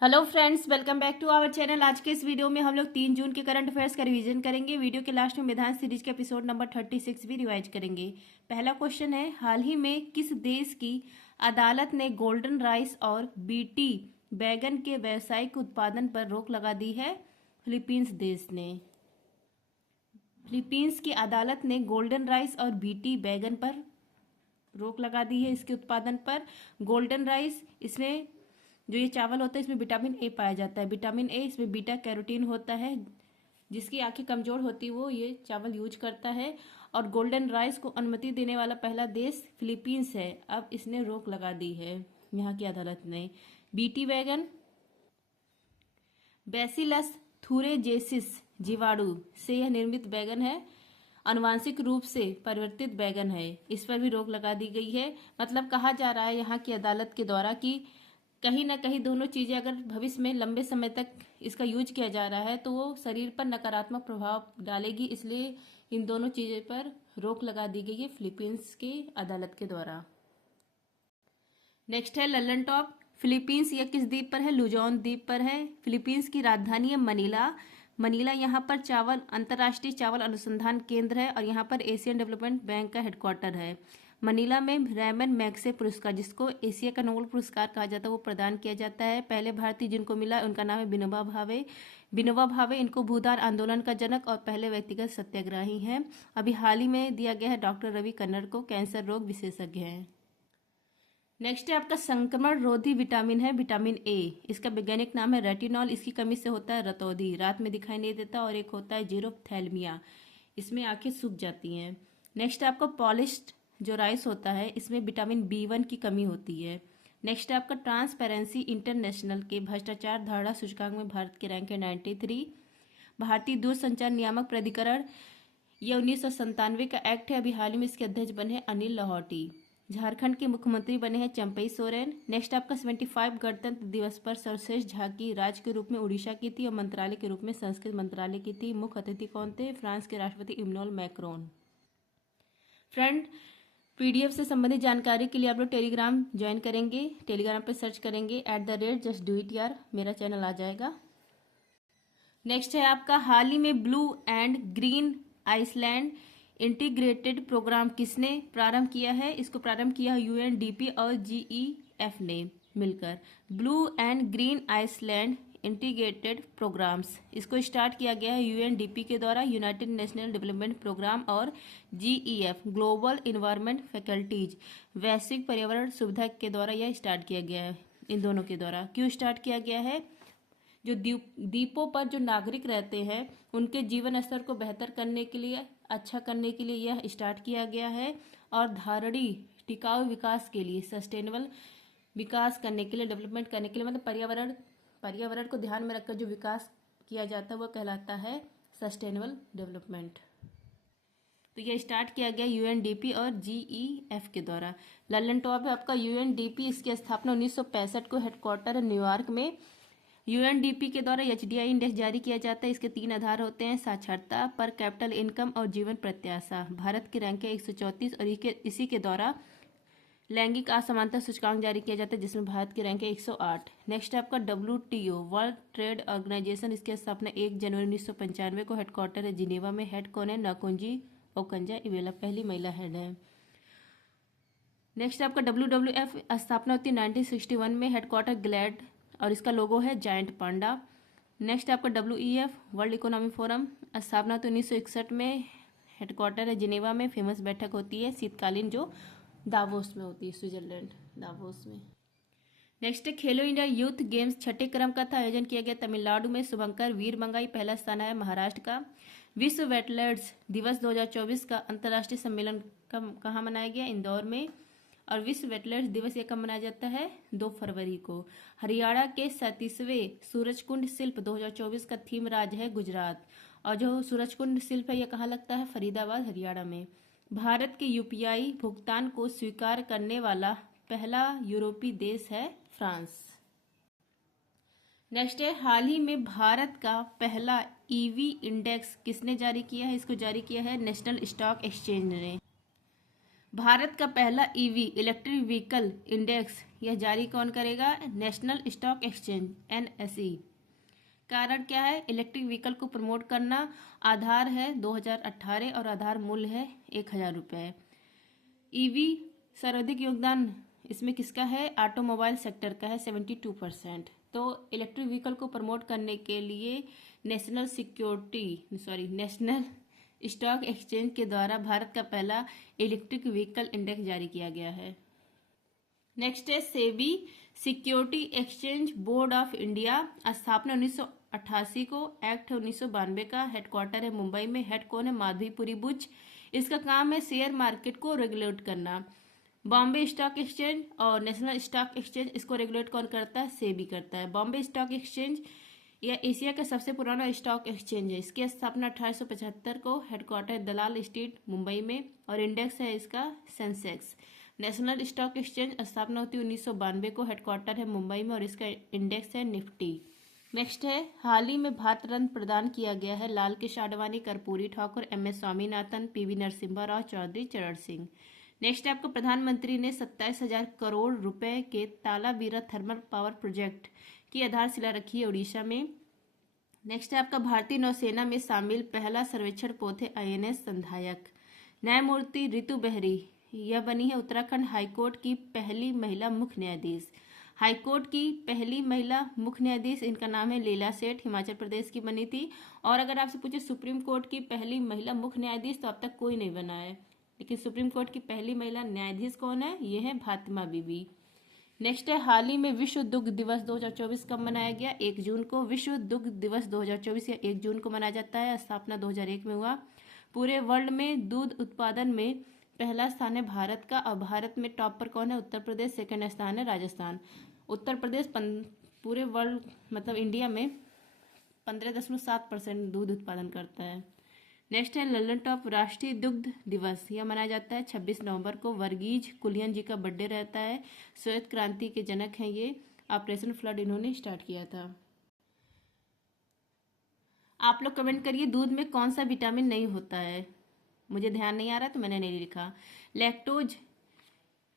Hello friends, welcome back to our channel. आज के इस वीडियो में हम लोग 3 जून के करंट अफेयर्स का रिवीजन करेंगे। वीडियो के लास्ट में विधान सीरीज के एपिसोड नंबर 36 भी रिवाइज करेंगे। पहला क्वेश्चन है, हाल ही में किस देश की अदालत ने गोल्डन राइस और बीटी बैगन के व्यावसायिक उत्पादन पर रोक लगा दी है? फिलीपींस देश ने। फिलीपींस की अदालत ने गोल्डन राइस और बीटी बैगन पर रोक लगा दी है, इसके उत्पादन पर। गोल्डन राइस, इसमें जो ये चावल होता है इसमें विटामिन ए पाया जाता है। विटामिन ए, इसमें बीटा कैरोटीन होता है। जिसकी आंखें कमजोर होती है वो ये चावल यूज करता है। और गोल्डन राइस को अनुमति देने वाला पहला देश फिलीपींस है। अब इसने रोक लगा दी है यहाँ की अदालत ने। बीटी बैगन बैसिलस थुरेजेसिस जीवाणु से यह निर्मित बैगन है। आनुवांशिक रूप से परिवर्तित बैगन है, इस पर भी रोक लगा दी गई है। मतलब कहा जा रहा है यहाँ की अदालत के द्वारा कि कहीं ना कहीं दोनों चीजें अगर भविष्य में लंबे समय तक इसका यूज किया जा रहा है तो वो शरीर पर नकारात्मक प्रभाव डालेगी, इसलिए इन दोनों चीजों पर रोक लगा दी गई है फिलीपींस की अदालत के द्वारा। नेक्स्ट है लल्लन टॉप। फिलीपींस यह किस द्वीप पर है? लुजोन द्वीप पर है। फिलीपींस की राजधानी है मनीला। मनीला यहाँ पर चावल अंतर्राष्ट्रीय चावल अनुसंधान केंद्र है और यहाँ पर एशियन डेवलपमेंट बैंक का हेडक्वार्टर है। मनीला में रैमन मैग्से पुरस्कार, जिसको एशिया का नोबेल पुरस्कार कहा जाता है, वो प्रदान किया जाता है। पहले भारतीय जिनको मिला उनका नाम है विनोबा भावे। विनोबा भावे इनको भूदान आंदोलन का जनक और पहले व्यक्तिगत सत्याग्रही हैं। अभी हाल ही में दिया गया है डॉक्टर रवि कन्नड़ को, कैंसर रोग विशेषज्ञ हैं। नेक्स्ट है आपका संक्रमण रोधी विटामिन है विटामिन ए। इसका वैज्ञानिक नाम है रेटिनॉल। इसकी कमी से होता है रतौंधी, रात में दिखाई नहीं देता। और एक होता है जीरोप्थैल्मिया, इसमें आंखें सूख जाती हैं। नेक्स्ट है आपका पॉलिश्ड जो राइस होता है, इसमें विटामिन B1 की कमी होती है। नेक्स्ट है आपका ट्रांसपेरेंसी इंटरनेशनल के भ्रष्टाचार धारणा सूचकांक में भारत की रैंक है 93। भारतीय दूरसंचार नियामक प्राधिकरण, यह 1997 का एक्ट है। अभी हाल ही में इसके अध्यक्ष बने हैं अनिल लाहौटी। झारखंड के मुख्यमंत्री बने हैं चंपई सोरेन। नेक्स्ट आपका 75 गणतंत्र दिवस पर सर्वश्रेष्ठ झांकी राज्य के रूप में उड़ीसा की थी और मंत्रालय के रूप में संस्कृत मंत्रालय की थी। मुख्य अतिथि कौन थे? फ्रांस के राष्ट्रपति इमैनुअल मैक्रोन। फ्रेंड, पीडीएफ से संबंधित जानकारी के लिए आप लोग टेलीग्राम ज्वाइन करेंगे। टेलीग्राम पर सर्च करेंगे @justdoityar, मेरा चैनल आ जाएगा। नेक्स्ट है आपका हाल ही में Blue and Green Island Integrated Programme किसने प्रारंभ किया है? इसको प्रारंभ किया है UNDP और GEF ने मिलकर। Blue and Green Island Integrated Programmes, इसको स्टार्ट किया गया है UNDP के द्वारा, यूनाइटेड नेशनल डेवलपमेंट प्रोग्राम, और GEF ग्लोबल इन्वायरमेंट फैकल्टीज वैश्विक पर्यावरण सुविधा के द्वारा यह स्टार्ट किया गया है। इन दोनों के द्वारा क्यों स्टार्ट किया गया है? जो द्वीपों पर जो नागरिक रहते हैं उनके जीवन स्तर को बेहतर करने के लिए, अच्छा करने के लिए यह स्टार्ट किया गया है। और धारणीय टिकाऊ विकास के लिए, सस्टेनेबल विकास करने के लिए, डेवलपमेंट करने के लिए, मतलब पर्यावरण को ध्यान में रखकर जो विकास किया जाता है वह कहलाता है सस्टेनेबल डेवलपमेंट। तो यह स्टार्ट किया गया UNDP और GEF के द्वारा। लल्लन टॉप है आपका UNDP, इसकी स्थापना 1965 को, हेडक्वार्टर न्यूयॉर्क में। UNDP के द्वारा HDI इंडेक्स जारी किया जाता है। इसके 3 आधार होते हैं, साक्षरता, पर कैपिटल इनकम और जीवन प्रत्याशा। भारत की रैंक है 134 और इसी के द्वारा लैंगिक असमानता सूचकांक जारी किया जाता है, जिसमें भारत की रैंक है 108। नेक्स्ट है आपका WTO वर्ल्ड ट्रेड ऑर्गेनाइजेशन, इसकी स्थापना 1 जनवरी 1995 को, हेडक्वार्टर है जिनेवा में। हेड कौन है? नाकुंजी ओकंजा इवेला, पहली महिला हेड है। नेक्स्ट आपका WWF स्थापना होती है 1961 में, हेडक्वार्टर ग्लैड, और इसका लोगो है जायंट पांडा। नेक्स्ट आपका WEF वर्ल्ड इकोनॉमिक फोरम, स्थापना तो 1961 में, हेडक्वार्टर है जिनेवा में। फेमस बैठक होती है शीतकालीन जो दावोस में होती है, स्विट्जरलैंड दावोस में। नेक्स्ट है खेलो इंडिया यूथ गेम्स, छठे क्रम का था, आयोजन किया गया तमिलनाडु में। शुभंकर वीर मंगाई पहला स्थान है महाराष्ट्र का। विश्व वेटलैंड्स दिवस 2024 का अंतर्राष्ट्रीय सम्मेलन कहाँ मनाया गया? इंदौर में। और विश्व वेटलैंड्स दिवस यह कब मनाया जाता है? 2 फरवरी को। हरियाणा के 37वें सूरजकुंड शिल्प 2024 का थीम राज्य है गुजरात। और जो सूरजकुंड शिल्प है यह कहाँ लगता है? फरीदाबाद, हरियाणा में। भारत के UPI भुगतान को स्वीकार करने वाला पहला यूरोपीय देश है फ्रांस। नेक्स्ट है हाल ही में भारत का पहला EV इंडेक्स किसने जारी किया है? इसको जारी किया है नेशनल स्टॉक एक्सचेंज ने। भारत का पहला ईवी इलेक्ट्रिक व्हीकल इंडेक्स यह जारी कौन करेगा? National stock exchange NSE. कारण क्या है? इलेक्ट्रिक व्हीकल को प्रमोट करना। आधार है 2018 और आधार मूल्य है 1000 रुपये। ईवी सर्वाधिक योगदान इसमें किसका है? ऑटोमोबाइल सेक्टर का है 72%। तो इलेक्ट्रिक व्हीकल को प्रमोट करने के लिए नेशनल स्टॉक एक्सचेंज के द्वारा भारत का पहला इलेक्ट्रिक व्हीकल इंडेक्स जारी किया गया है। नेक्स्ट है SEBI security exchange board of India. स्थापना 1988 को, एक्ट है 1992 का, हेडक्वार्टर है मुंबई में, हेड कौन है? माधवीपुरी बुच। इसका काम है शेयर मार्केट को रेगुलेट करना। बॉम्बे स्टॉक एक्सचेंज और नेशनल स्टॉक एक्सचेंज इसको रेगुलेट कौन करता है? सेबी करता है। बॉम्बे स्टॉक एक्सचेंज यह एशिया का सबसे पुराना स्टॉक एक्सचेंज है। इसकी स्थापना 1875 को, हेडक्वार्टर दलाल स्ट्रीट मुंबई में, और इंडेक्स है इसका सेंसेक्स। नेशनल स्टॉक एक्सचेंज स्थापना होती है 1992 को, हेडक्वार्टर है मुंबई में, और इसका इंडेक्स है निफ्टी। नेक्स्ट है हाल ही में भारत रत्न प्रदान किया गया है लाल कृष्ण आडवाणी, कर्पूरी ठाकुर, MS स्वामीनाथन, PV नरसिम्हा राव, चौधरी चरण सिंह। नेक्स्ट है आपको प्रधानमंत्री ने 27,000 करोड़ रुपए के तालाबीरा थर्मल पावर प्रोजेक्ट की आधारशिला रखी है उड़ीसा में। नेक्स्ट है आपका भारतीय नौसेना में शामिल पहला सर्वेक्षण पोत है INS संधायक। न्यायमूर्ति रितु बेहरी यह बनी है उत्तराखंड हाईकोर्ट की पहली महिला मुख्य न्यायाधीश। हाईकोर्ट की पहली महिला मुख्य न्यायाधीश, इनका नाम है लीला सेठ, हिमाचल प्रदेश की बनी थी। और अगर आपसे पूछे सुप्रीम कोर्ट की पहली महिला मुख्य न्यायाधीश, तो अब तक कोई नहीं बना है, लेकिन सुप्रीम कोर्ट की पहली महिला न्यायाधीश कौन है? ये है फातिमा बीबी। नेक्स्ट है हाल ही में विश्व दुग्ध दिवस 2024 कब मनाया गया? 1 जून को। विश्व दुग्ध दिवस 2024 या 1 जून को मनाया जाता है। स्थापना 2001 में हुआ। पूरे वर्ल्ड में दूध उत्पादन में पहला स्थान है भारत का, और भारत में टॉप पर कौन है? उत्तर प्रदेश। सेकंड स्थान है राजस्थान। उत्तर प्रदेश पूरे वर्ल्ड मतलब इंडिया में 15.7% दूध उत्पादन करता है। नेक्स्ट है ललन टॉप राष्ट्रीय दुग्ध दिवस, यह मनाया जाता है 26 नवंबर को। वर्गीज कुलियन जी का बर्थडे रहता है। श्वेत क्रांति के जनक हैं ये। ऑपरेशन फ्लड इन्होंने स्टार्ट किया था। आप लोग कमेंट करिए दूध में कौन सा विटामिन नहीं होता है? मुझे ध्यान नहीं आ रहा तो मैंने नहीं लिखा। लैक्टोज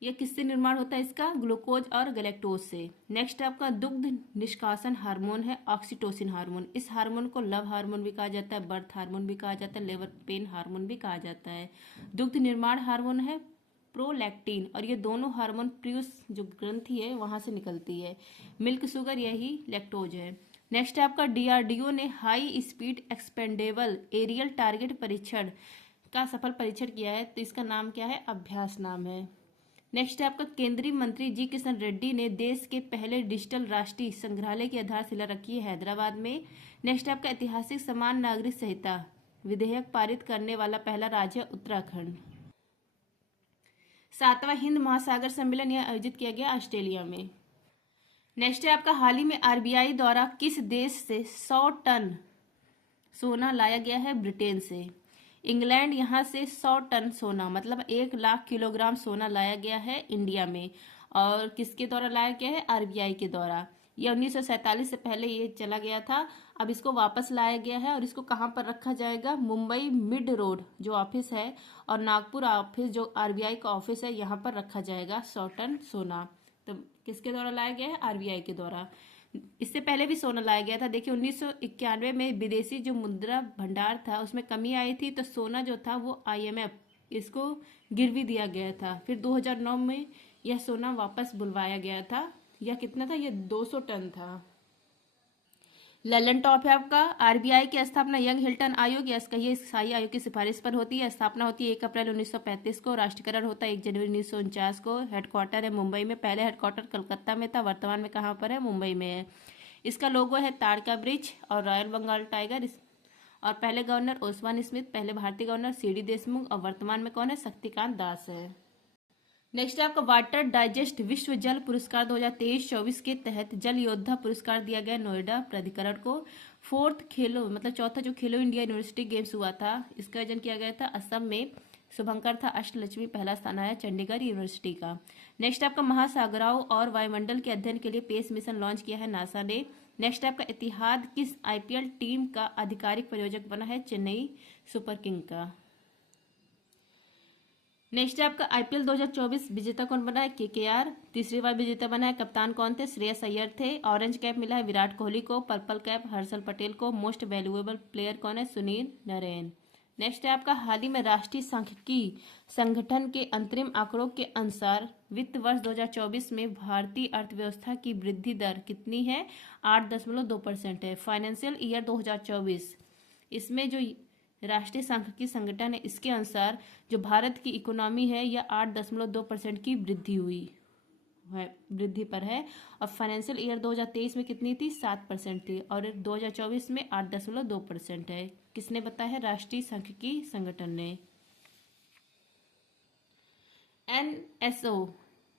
यह किससे निर्माण होता है? इसका ग्लूकोज और गैलेक्टोज से। नेक्स्ट आपका दुग्ध निष्कासन हार्मोन है ऑक्सीटोसिन हार्मोन। इस हार्मोन को लव हार्मोन भी कहा जाता है, बर्थ हार्मोन भी कहा जाता है, लेबर पेन हार्मोन भी कहा जाता है। दुग्ध निर्माण हार्मोन है प्रोलैक्टिन, और ये दोनों हार्मोन पीयूष जो ग्रंथि है वहां से निकलती है। मिल्क शुगर यही लैक्टोज है। नेक्स्ट है आपका DRDO ने high speed expendable aerial target परीक्षण का सफल परीक्षण किया है, तो इसका नाम क्या है? अभ्यास नाम है। नेक्स्ट है आपका केंद्रीय मंत्री जी किशन रेड्डी ने देश के पहले डिजिटल राष्ट्रीय संग्रहालय की आधारशिला रखी है हैदराबाद में। नेक्स्ट है आपका ऐतिहासिक समान नागरिक संहिता विधेयक पारित करने वाला पहला राज्य उत्तराखंड। 7वां हिंद महासागर सम्मेलन यह आयोजित किया गया ऑस्ट्रेलिया में। नेक्स्ट है आपका हाल ही में RBI द्वारा किस देश से 100 टन सोना लाया गया है? ब्रिटेन से। इंग्लैंड यहाँ से 100 टन सोना मतलब 1 लाख किलोग्राम सोना लाया गया है इंडिया में। और किसके द्वारा लाया गया है? RBI के द्वारा। यह 1947 से पहले ये चला गया था, अब इसको वापस लाया गया है। और इसको कहाँ पर रखा जाएगा? मुंबई मिड रोड जो ऑफिस है और नागपुर ऑफिस जो RBI का ऑफिस है, यहाँ पर रखा जाएगा 100 टन सोना। तो किसके द्वारा लाया गया है? RBI के द्वारा। इससे पहले भी सोना लाया गया था। देखिए 1991 में विदेशी जो मुद्रा भंडार था उसमें कमी आई थी, तो सोना जो था वो IMF इसको गिरवी दिया गया था। फिर 2009 में यह सोना वापस बुलवाया गया था। यह कितना था? यह 200 टन था। ललन टॉप है आपका। RBI की स्थापना यंग हिल्टन आयोग या कहिए स्थायी आयोग की सिफारिश पर होती है। स्थापना होती है 1 अप्रैल 1935 को। राष्ट्रीयकरण होता है 1 जनवरी 1949 को। हेडक्वार्टर है मुंबई में। पहले हेडक्वार्टर कलकत्ता में था, वर्तमान में कहाँ पर है? मुंबई में है। इसका लोगो है ताड़ का वृक्ष और रॉयल बंगाल टाइगर। और पहले गवर्नर ओस्मान स्मिथ, पहले भारतीय गवर्नर CD देशमुख, और वर्तमान में कौन है? शक्तिकांत दास है। नेक्स्ट है आपका वाटर डाइजेस्ट विश्व जल पुरस्कार 2023-24 के तहत जल योद्धा पुरस्कार दिया गया नोएडा प्राधिकरण को। चौथा जो खेलो इंडिया यूनिवर्सिटी गेम्स हुआ था, इसका आयोजन किया गया था असम में। शुभंकर था, अष्टलक्ष्मी पहला स्थान आया चंडीगढ़ यूनिवर्सिटी का। नेक्स्ट आपका महासागरों और वायुमंडल के अध्ययन के लिए पेस मिशन लॉन्च किया है नासा ने। नेक्स्ट आपका इतिहाद किस IPL टीम का आधिकारिक प्रायोजक बना है? चेन्नई सुपर किंग का। नेक्स्ट है आपका आईपीएल 2024 विजेता कौन बना है? केकेआर। तीसरी बार विजेता बना है। कप्तान कौन थे? श्रेयस अय्यर थे। ऑरेंज कैप मिला है विराट कोहली को। पर्पल कैप हर्षल पटेल को। मोस्ट वैल्यूएबल प्लेयर कौन है? सुनील नरेन। नेक्स्ट है आपका हाल ही में राष्ट्रीय सांख्यिकी संगठन के अंतरिम आंकड़ों के अनुसार वित्त वर्ष 2024 में भारतीय अर्थव्यवस्था की वृद्धि दर कितनी है? 8.2% है। फाइनेंशियल ईयर 2024 इसमें जो राष्ट्रीय सांख्यिकी संगठन है इसके अनुसार जो भारत की इकोनॉमी है यह 8.2% की वृद्धि हुई है, वृद्धि पर है। और फाइनेंशियल ईयर 2023 में कितनी थी? 7% थी। और 2024 में 8.2% है। किसने बताया है? राष्ट्रीय सांख्यिकी संगठन ने। एनएसओ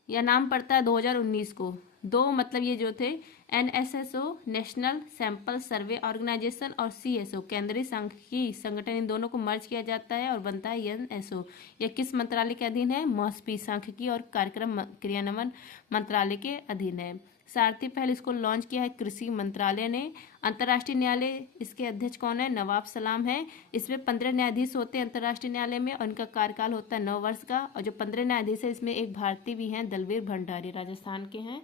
यह नाम पड़ता है 2019 को। दो मतलब ये जो थे NSSO National Sample Survey Organisation और सीएसओ केंद्रीय सांख्यिकी संगठन, इन दोनों को मर्ज किया जाता है और बनता है एनएसओ। यह किस मंत्रालय के अधीन है? मॉस्पी सांख्यिकी और कार्यक्रम क्रियान्वयन मंत्रालय के अधीन है। सारथी पहल इसको लॉन्च किया है कृषि मंत्रालय ने। अंतर्राष्ट्रीय न्यायालय इसके अध्यक्ष कौन है? नवाब सलाम है। इसमें 15 न्यायाधीश होते हैं अंतर्राष्ट्रीय न्यायालय में और उनका कार्यकाल होता है 9 वर्ष का। और जो 15 न्यायाधीश है इसमें एक भारतीय भी हैं, दलवीर भंडारी, राजस्थान के हैं।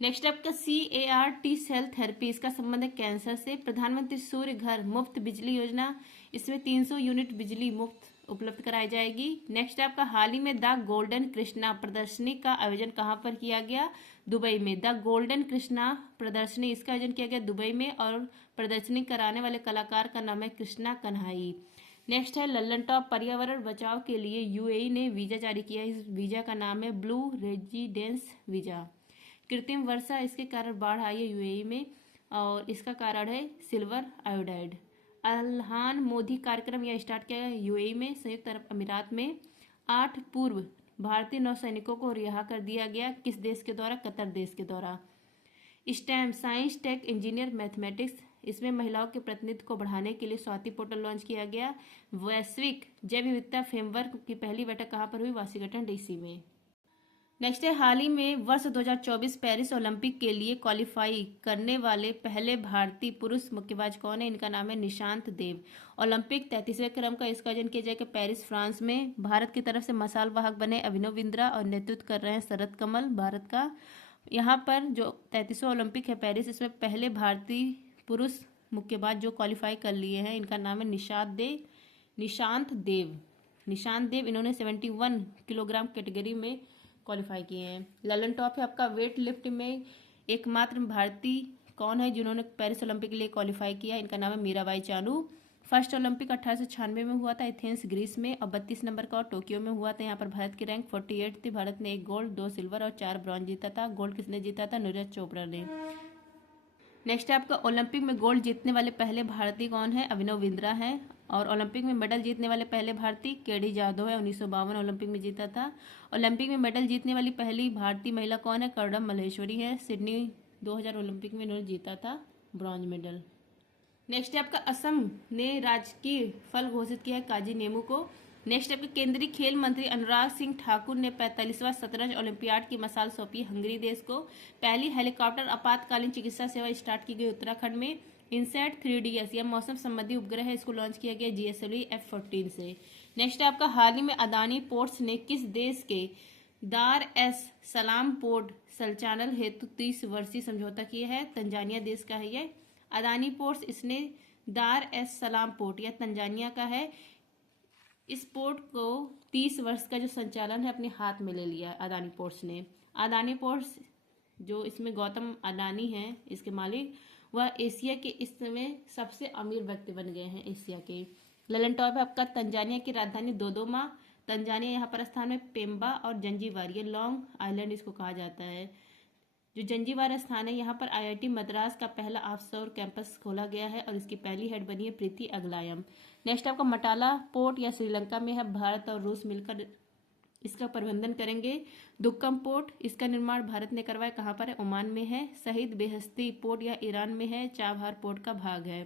नेक्स्ट आपका CAR-T सेल थेरेपी, इसका संबंध है कैंसर से। प्रधानमंत्री सूर्य घर मुफ्त बिजली योजना, इसमें 300 यूनिट बिजली मुफ्त उपलब्ध कराई जाएगी। नेक्स्ट आपका हाल ही में द गोल्डन कृष्णा प्रदर्शनी का आयोजन कहाँ पर किया गया? दुबई में। द गोल्डन कृष्णा प्रदर्शनी इसका आयोजन किया गया दुबई में और प्रदर्शनी कराने वाले कलाकार का नाम है कृष्णा कन्हाई। नेक्स्ट है लल्लन टॉप पर्यावरण बचाव के लिए UAE ने वीजा जारी किया। इस वीजा का नाम है ब्लू रेजिडेंस वीजा। कृत्रिम वर्षा इसके कारण बाढ़ आई है UAE में और इसका कारण है सिल्वर आयोडाइड। अल्हान मोदी कार्यक्रम यह स्टार्ट किया है UAE में, संयुक्त अरब अमीरात में। 8 पूर्व भारतीय नौसैनिकों को रिहा कर दिया गया। किस देश के द्वारा? कतर देश के द्वारा। Stem science tech engineer mathematics, इसमें महिलाओं के प्रतिनिधित्व को बढ़ाने के लिए स्वाति पोर्टल लॉन्च किया गया। वैश्विक जैव विविधता फ्रेमवर्क की पहली बैठक कहाँ पर हुई? वाशिंगटन DC में। नेक्स्ट है हाल ही में वर्ष 2024 पेरिस ओलंपिक के लिए क्वालिफाई करने वाले पहले भारतीय पुरुष मुक्केबाज कौन है? इनका नाम है निशांत देव। ओलंपिक 33वें क्रम का इसका आयोजन किया जाएगा पेरिस फ्रांस में। भारत की तरफ से मसाल वाहक बने अभिनव बिंद्रा और नेतृत्व कर रहे हैं शरद कमल भारत का। यहाँ पर जो 33वां ओलंपिक है पेरिस, इसमें पहले भारतीय पुरुष मुक्केबाज जो क्वालिफाई कर लिए हैं इनका नाम है निशांत देव। इन्होंने 71 किलोग्राम कैटेगरी में क्वालिफाई किए हैं। ललन टॉप है आपका वेट लिफ्ट में एकमात्र भारतीय कौन है जिन्होंने पेरिस ओलंपिक के लिए क्वालिफाई किया? इनका नाम है मीराबाई चानू। फर्स्ट ओलंपिक 1896 में हुआ था एथेंस ग्रीस में और 32 नंबर का और टोक्यो में हुआ था। यहाँ पर भारत की रैंक 48 थी। भारत ने 1 गोल्ड 2 सिल्वर और 4 ब्रॉन्ज जीता था। गोल्ड किसने जीता था? नीरज चोपड़ा ने। नेक्स्ट है आपका ओलंपिक में गोल्ड जीतने वाले पहले भारतीय कौन है? अभिनव बिंद्रा है। और ओलंपिक में मेडल जीतने वाले पहले भारतीय KD जाधव है, 1952 ओलंपिक में जीता था। ओलंपिक में मेडल जीतने वाली पहली भारतीय महिला कौन है? कर्दम मल्लेश्वरी है। सिडनी 2000 ओलंपिक में इन्होंने जीता था ब्रॉन्ज मेडल। नेक्स्ट है आपका असम ने राजकीय फल घोषित किया है काजी नींबू को। नेक्स्ट आपके केंद्रीय खेल मंत्री अनुराग सिंह ठाकुर ने 45वां शतरंज ओलंपियाड की मसाल सौंपी हंगरी देश को। पहली हेलीकॉप्टर आपातकालीन चिकित्सा सेवा स्टार्ट की गई उत्तराखंड में। इनसेट 3DS यह मौसम संबंधी उपग्रह है, इसको लॉन्च किया गया GSLV F-14 से। नेक्स्ट आपका हाल ही में अदानी पोर्ट्स ने किस देश के दार एस सलाम पोर्ट संचालन हेतु 30 वर्षीय समझौता किया है? तंजानिया देश का है यह अदानी पोर्ट्स। इसने दार एस सलाम पोर्ट यह तंजानिया का है। इस पोर्ट को 30 वर्ष का जो संचालन है अपने हाथ में ले लिया है अदानी पोर्ट्स ने। अदानी पोर्ट्स जो इसमें गौतम अडानी हैं इसके मालिक, वह एशिया के इस समय सबसे अमीर व्यक्ति बन गए हैं एशिया के। ललन टॉप है आपका तंजानिया की राजधानी दोदोमा। तंजानिया यहाँ पर स्थान में पेम्बा और जंजीबार, ये लॉन्ग आइलैंड इसको कहा जाता है। जो जंजीबार स्थान है यहाँ पर IIT मद्रास का पहला ऑफशोर कैंपस खोला गया है और इसकी पहली हेड बनी है प्रीति अगलायम। नेक्स्ट आपका मटाला पोर्ट या श्रीलंका में है। भारत और रूस मिलकर इसका प्रबंधन करेंगे। दुक्कम पोर्ट इसका निर्माण भारत ने करवाया, कहाँ पर है? ओमान में है। शहीद बेहस्ती पोर्ट या ईरान में है, चाबहार पोर्ट का भाग है।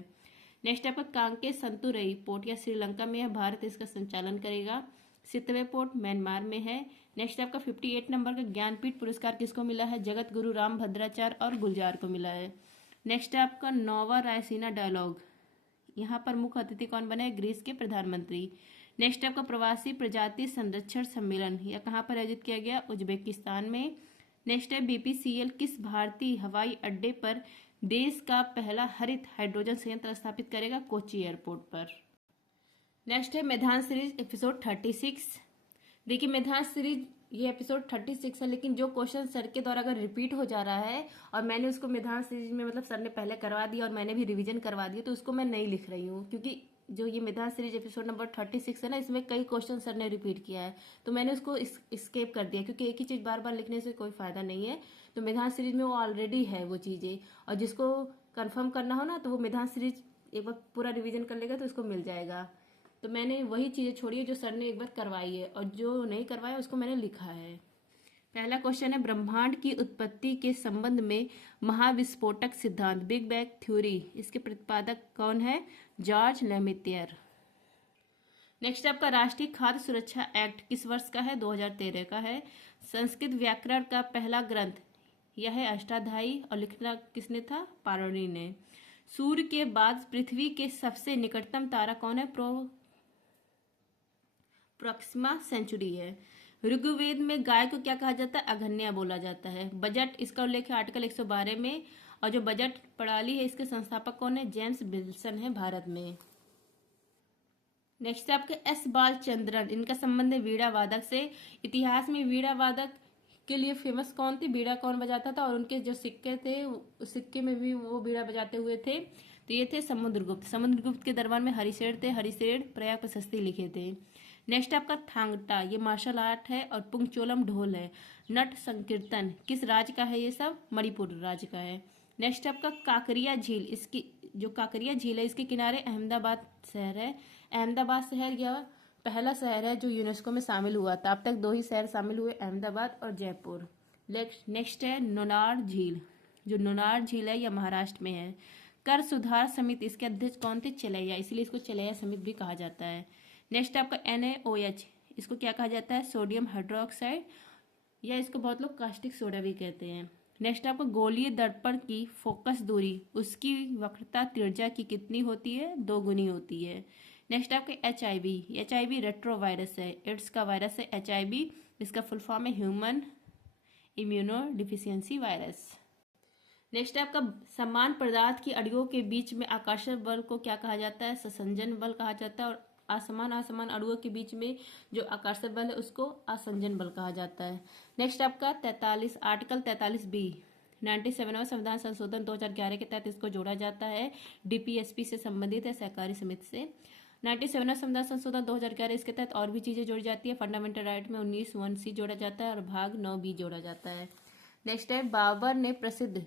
नेक्स्ट आपका कांके संतुरई पोर्ट या श्रीलंका में है, भारत इसका संचालन करेगा। सितवे पोर्ट म्यांमार में है। नेक्स्ट आपका 58 नंबर का ज्ञानपीठ पुरस्कार किसको मिला है? जगत गुरु राम भद्राचार्य और गुलजार को मिला है। नेक्स्ट आपका नौवा रायसीना डायलॉग, यहाँ पर मुख्य अतिथि कौन बने? ग्रीस के प्रधानमंत्री। नेक्स्ट आपका प्रवासी प्रजाति संरक्षण सम्मेलन, यह कहाँ पर आयोजित किया गया? उज्बेकिस्तान में। नेक्स्ट है बीपीसीएल किस भारतीय हवाई अड्डे पर देश का पहला हरित हाइड्रोजन संयंत्र स्थापित करेगा? कोची एयरपोर्ट पर। नेक्स्ट है मैदान सीरीज एपिसोड 36। देखिए मैदान सीरीज ये एपिसोड 36 है, लेकिन जो क्वेश्चन सर के द्वारा अगर रिपीट हो जा रहा है और मैंने उसको मैदान सीरीज में मतलब सर ने पहले करवा दिया और मैंने भी रिवीजन करवा दिया, तो उसको मैं नहीं लिख रही हूँ, क्योंकि जो ये मैदान सीरीज एपिसोड नंबर 36 है ना, इसमें कई क्वेश्चन सर ने रिपीट किया है, तो मैंने उसको स्केप कर दिया, क्योंकि एक ही चीज बार बार लिखने से कोई फायदा नहीं है। तो मैदान सीरीज में वो ऑलरेडी है वो चीजें, और जिसको कंफर्म करना हो ना, तो वो मैदान सीरीज एक बार पूरा रिवीजन कर लेगा तो उसको मिल जाएगा। तो मैंने वही चीजें छोड़ी है जो सर ने एक बार करवाई है, और जो नहीं करवाया उसको मैंने लिखा है। पहला क्वेश्चन है ब्रह्मांड की उत्पत्ति के संबंध में महाविस्फोटक सिद्धांत बिग बैंग थ्योरी, इसके प्रतिपादक कौन है? जॉर्ज लेमेतियर। नेक्स्ट आपका राष्ट्रीय खाद्य सुरक्षा एक्ट किस वर्ष का है? 2013 का है। संस्कृत व्याकरण का पहला ग्रंथ यह है अष्टाध्यायी, और लिखना किसने था? पाणिनि ने। सूर्य के बाद पृथ्वी के सबसे निकटतम तारा कौन है? प्रोक्सिमा सेंचुरी है। ऋग्वेद में गाय को क्या कहा जाता है? अघन्या बोला जाता है। बजट, इसका उल्लेख है आर्टिकल 112 में, और जो बजट प्रणाली है इसके संस्थापक कौन है? जेम्स विल्सन है भारत में। नेक्स्ट है आपके एस बालचंद्रन, इनका संबंध है वीणा वादक से। इतिहास में वीणा वादक के लिए फेमस कौन थे? वीणा कौन बजाता था? और उनके जो सिक्के थे, सिक्के में भी वो वीणा बजाते हुए थे। तो ये थे समुद्रगुप्त। समुद्रगुप्त के दरबार में हरिशेर थे। हरिशेर प्रयाग प्रशस्ति लिखे थे। नेक्स्ट आपका थांगटा, ये मार्शल आर्ट है, और पुंगचोलम ढोल है। नट संकीर्तन किस राज्य का है? ये सब मणिपुर राज्य का है। नेक्स्ट आपका काकरिया झील, इसकी जो काकरिया झील है इसके किनारे अहमदाबाद शहर है। अहमदाबाद शहर यह पहला शहर है जो यूनेस्को में शामिल हुआ था। अब तक 2 ही शहर शामिल हुए, अहमदाबाद और जयपुर। नेक्स्ट है नोनार झील, जो नोनार झील है यह महाराष्ट्र में है। कर सुधार समिति, इसके अध्यक्ष कौन थे? चलैया, इसलिए इसको चलैया समिति भी कहा जाता है। नेक्स्ट आपका NaOH, इसको क्या कहा जाता है? सोडियम हाइड्रोक्साइड, या इसको बहुत लोग कास्टिक सोडा भी कहते हैं। नेक्स्ट आपको गोलीय दर्पण की फोकस दूरी, उसकी वक्रता त्रिज्या की कितनी होती है? 2 गुनी होती है। नेक्स्ट आपके HIV रेट्रो वायरस है, एड्स का वायरस है HIV, इसका फुल फॉर्म है human immuno deficiency virus. Next आपका समान पदार्थ की अणुओं के बीच में आकर्षण बल को क्या कहा जाता है? संसंजन बल कहा जाता है। और असमान अणुओं के बीच में जो आकर्षण बल है उसको आसंजन बल कहा जाता है। नेक्स्ट आपका 43 आर्टिकल 43B 97वां संविधान संशोधन 2011 के तहत इसको जोड़ा जाता है। DPSP से संबंधित है, सहकारी समिति से। 97वां संविधान संशोधन 2011, इसके तहत और भी चीजें जोड़ी जाती है। फंडामेंटल राइट में 19(1)C जोड़ा जाता है और भाग 9B जोड़ा जाता है। नेक्स्ट है बाबर ने प्रसिद्ध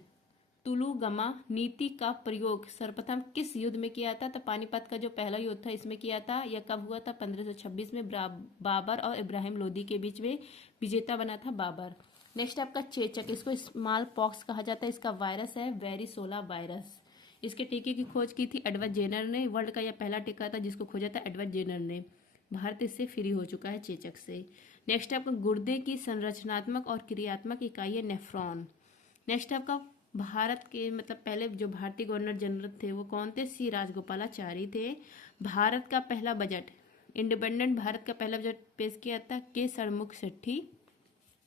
तुलुगमा नीति का प्रयोग सर्वप्रथम किस युद्ध में किया था? तो पानीपत का जो पहला युद्ध था इसमें किया था। यह कब हुआ था? 1526 में बाबर और इब्राहिम लोदी के बीच में विजेता बना था बाबर। नेक्स्ट आपका चेचक, इसको स्मॉल पॉक्स कहा जाता है, इसका वायरस है वेरिसोला वायरस। इसके टीके की खोज की थी एडवर्ड जेनर ने। वर्ल्ड का यह पहला टीका था जिसको खोजा था एडवर्ड जेनर ने। भारत इससे फ्री हो चुका है चेचक से। नेक्स्ट आपका गुर्दे की संरचनात्मक और क्रियात्मक इकाई है नेफ्रॉन। नेक्स्ट आपका भारत के मतलब पहले जो भारतीय गवर्नर जनरल थे वो कौन थे? C राजगोपालाचारी थे। भारत का पहला बजट, इंडिपेंडेंट भारत का पहला बजट पेश किया था के षणमुख सेठी,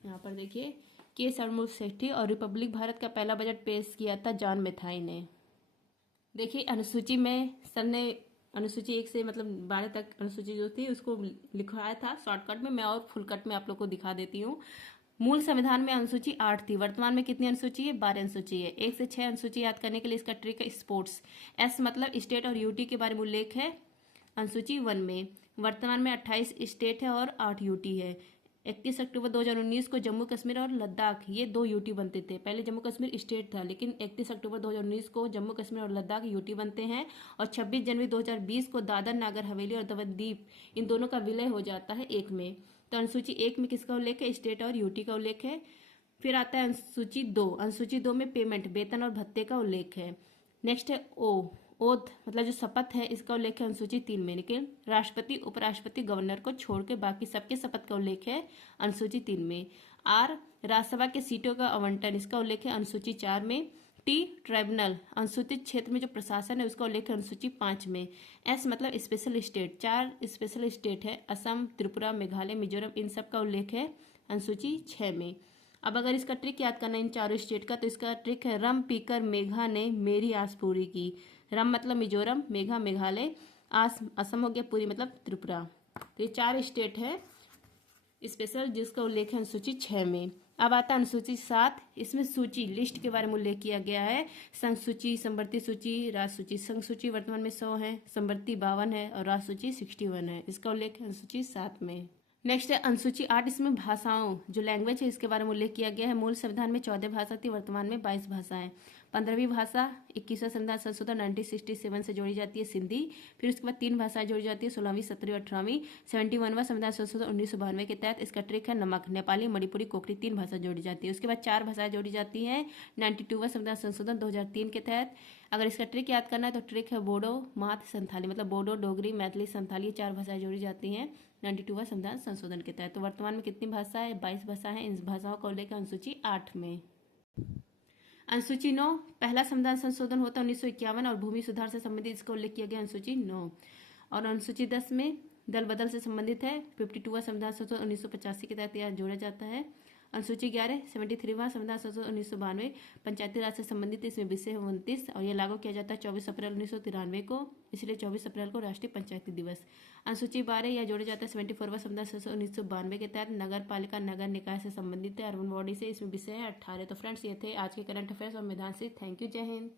यहाँ पर देखिए के षणमुख सेठी। और रिपब्लिक भारत का पहला बजट पेश किया था जॉन मेथाई ने। देखिए अनुसूची में सर ने अनुसूची 1 से मतलब 12 तक अनुसूची जो थी उसको लिखवाया था शॉर्टकट में। मैं और फुल कट में आप लोग को दिखा देती हूँ। मूल संविधान में अनुसूची 8 थी, वर्तमान में कितनी अनुसूची है? 12 अनुसूची है। 1 से 6 अनुसूची याद करने के लिए इसका ट्रिक है स्पोर्ट्स। S मतलब स्टेट और यूटी के बारे में उल्लेख है अनुसूची 1 में। वर्तमान में 28 स्टेट है और 8 यूटी है। 31 अक्टूबर 2019 को जम्मू कश्मीर और लद्दाख ये 2 यूटी बनते थे। पहले जम्मू कश्मीर स्टेट था, लेकिन 31 अक्टूबर 2019 को जम्मू कश्मीर और लद्दाख यूटी बनते हैं। और 26 जनवरी 2020 को दादर नागर हवेली और दमनदीप इन दोनों का विलय हो जाता है एक में। तो अनुसूची 1 में किसका उल्लेख है? स्टेट और यूटी का उल्लेख है। फिर आता है अनुसूची 2। अनुसूची 2 में पेमेंट, वेतन और भत्ते का उल्लेख है। नेक्स्ट है ओथ मतलब जो शपथ है, इसका उल्लेख है अनुसूची 3 में। लेकिन राष्ट्रपति, उपराष्ट्रपति, गवर्नर को छोड़ के बाकी सबके शपथ का उल्लेख है अनुसूची 3 में। राज्यसभा के सीटों का आवंटन, इसका उल्लेख है अनुसूची 4 में। टी ट्राइब्यूनल, अनुसूचित क्षेत्र में जो प्रशासन है उसका उल्लेख है अनुसूची 5 में। एस मतलब स्पेशल स्टेट, 4 स्पेशल स्टेट है, असम, त्रिपुरा, मेघालय, मिजोरम, इन सब का उल्लेख है अनुसूची 6 में। अब अगर इसका ट्रिक याद करना है इन चारों स्टेट का, तो इसका ट्रिक है रम पीकर मेघा ने मेरी आस पूरी की। रम मतलब मिजोरम, मेघा मेघालय, आस असम हो गया, पूरी मतलब त्रिपुरा। तो ये 4 स्टेट है स्पेशल जिसका उल्लेख है अनुसूची 6 में। अब आता है अनुसूची 7, इसमें सूची लिस्ट के बारे में उल्लेख किया गया है। संघ सूची, संवर्ती सूची, राज्य सूची। संघ सूची वर्तमान में 100 है, संवर्ती 52 है और राज्य सूची 61 है। इसका उल्लेख है अनुसूची 7 में। नेक्स्ट है अनुसूची 8, इसमें भाषाओं जो लैंग्वेज है इसके बारे में उल्लेख किया गया है। मूल संविधान में 14 भाषा थी, वर्तमान में 22 भाषाएं। 15वीं भाषा 21वां संविधान संशोधन 1967 से जोड़ी जाती है सिंधी। फिर उसके बाद 3 भाषाएं जोड़ी जाती है 16वीं, 17वीं, 18वीं। 71वां संविधान संशोधन 1992 के तहत इसका ट्रिक है नमक, नेपाली, मणिपुरी, कोकरी, 3 भाषा जोड़ी जाती है। उसके बाद 4 भाषाएं जोड़ी जाती हैं 92वां संविधान संशोधन 2003 के तहत। अगर इसका ट्रिक याद करना है तो ट्रिक है बोडो, मात, संथाली, मतलब बोडो, डोगरी, मैथिली, संथाली, 4 भाषाएं जोड़ी जाती हैं 92वां संविधान संशोधन के तहत। तो वर्तमान में कितनी भाषा है? 22 भाषा है। इन भाषाओं का उल्लेख अनुसूची 8 में। अनुसूची 9, पहला संविधान संशोधन होता है 1951 और भूमि सुधार से संबंधित इसका उल्लेख किया गया अनुसूची 9। और अनुसूची 10 में दल बदल से संबंधित है 52वां संविधान संशोधन 1985 के तहत यह जोड़ा जाता है। अनुसूची 11 73वां संविधान संशोधन 1992 पंचायती राज से संबंधित, इसमें विषय है 29 और यह लागू किया जाता है 24 अप्रैल 1993 को, इसलिए 24 अप्रैल को राष्ट्रीय पंचायती दिवस। अनुसूची 12 यह जोड़ा जाता है 74वां संविधान संशोधन 1992 के तहत नगर पालिका नगर निकाय से संबंधित है, अर्बन बॉडी से, इसमें विषय है 18। तो फ्रेंड्स ये थे आज के करंट अफेयर्स और मैदान से। थैंक यू, जय हिंद।